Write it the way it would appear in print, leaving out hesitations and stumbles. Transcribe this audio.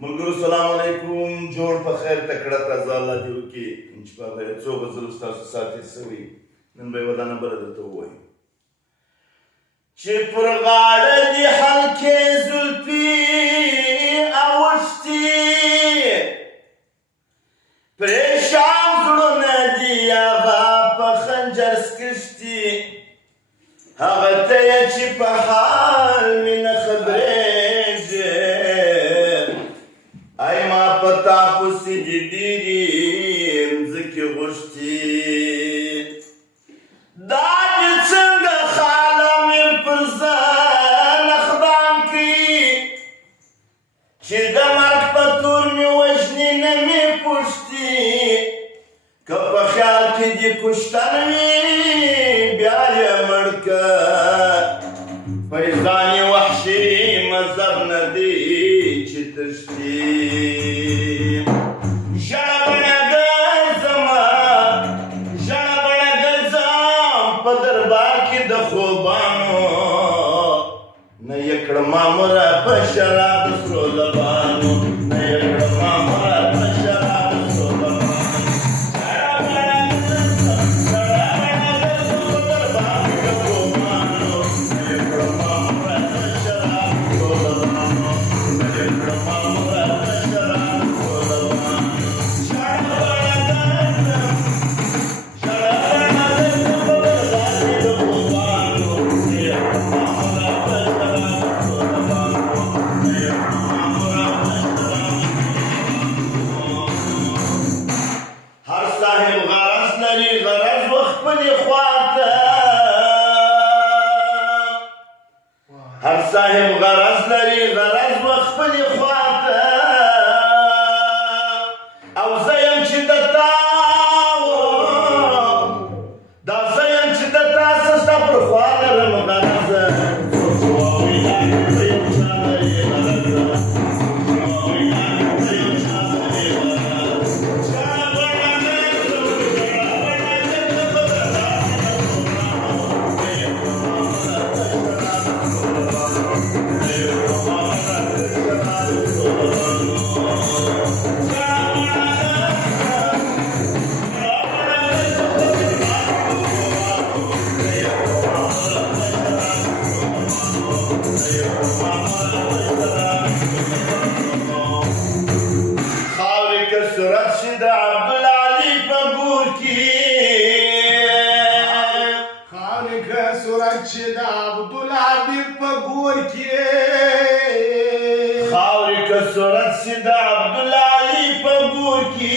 ملګرو سلام علیکم. جوړ په خیر تکړه تازه الله دې وکړي چې په هغه څو غزلو ستاسو ساتې شوي نن به یوه دانه بله درته ووایم چې پر غاړه دې حلقې زلفې اوښتي پریشان زړونه دي هغه په خنجر سکشتي هغه ته یې چې په حال مې نه خبرېږي ای ما پتا پسې دې ډېرې مځکې غوښتي دا دې څنګه خاله مې پر ځان اخدام کړي چې د مرګ په تور مې وژني نه مې پوښتي که په خیال کې دې کشتن وي بیا یې مړ که فیضان وحشي مذهب نه دی چې تښتي ژړه بڼه ګرځمه ژړه بڼه ګرځم په دربار کې د خوبانو نه یې کړمه مره په شراب سرو لبانو نه یې کړمه مره په شراب سرو لبانو ژړه بڼه ګرځم ژړه بڼه ګرځم په دربار کې د خوبانو نه یې کړمه مره په شراب سرو لبانو نه یې کړمه مره په شراب سرو لبانو ژړه بڼه ګرځم ژړه بڼه ګرځم په دربار کې د خوبانو نه یې کړمه مره په شراب سرو لبانو نه یې کړمه مره په شراب هر صاحب غرض لري غرض و خپلې خواته هر صاحب غرض لري غرض و خپلې خواته او زه یم چې د تا دا زه یم چې د تا څه ستا پر خوا لرم غرضه څوک چې واوري دا زه یم چا لري غرضه څوک چې واوري دا زه یم چا لري غرض ژړه بڼه ګرځم ژړه بڼه ګرځم په دربار کې د خوبانو نه یې کړمه مره په شراب سرو لبانو نه یې کړمه مره په شراب سرو لبانو ژړه بڼه ګرځم ژړه بڼه ګرځم په دربار کې د خوبانو نه یې کړمه مره په شراب سرو لبانو نه یې کړمه مره په شراب سرو لبانو خاورې که صورت شي د عبدالعلي په ګور کې خاورې که صورت شي د عبدالحبیب په ګور کې خاورې که صورت شي د عبدالعلي په ګور کې